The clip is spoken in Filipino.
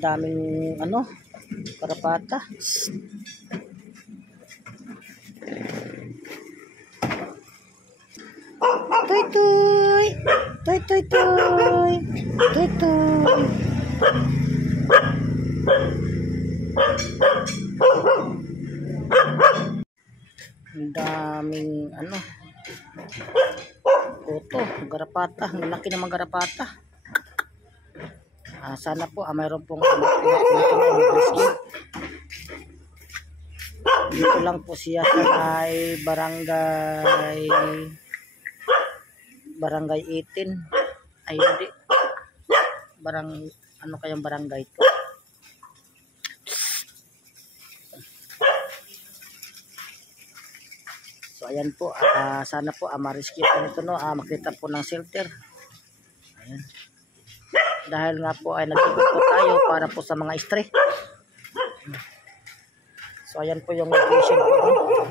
daming karapata. Toy toy, toy toy toy, toy toy. Ang daming puto, garapata. Ang laki ng mga garapata. Sana po mayroon pong dito lang po siya sa barangay 18. Ay hindi. Kayang barangay to? So ayan po, sana po ma-rescue po nito, makita po ng shelter. Ayan. Dahil nga po ay nag-ikot po tayo para po sa mga stray. So ayan po yung location po.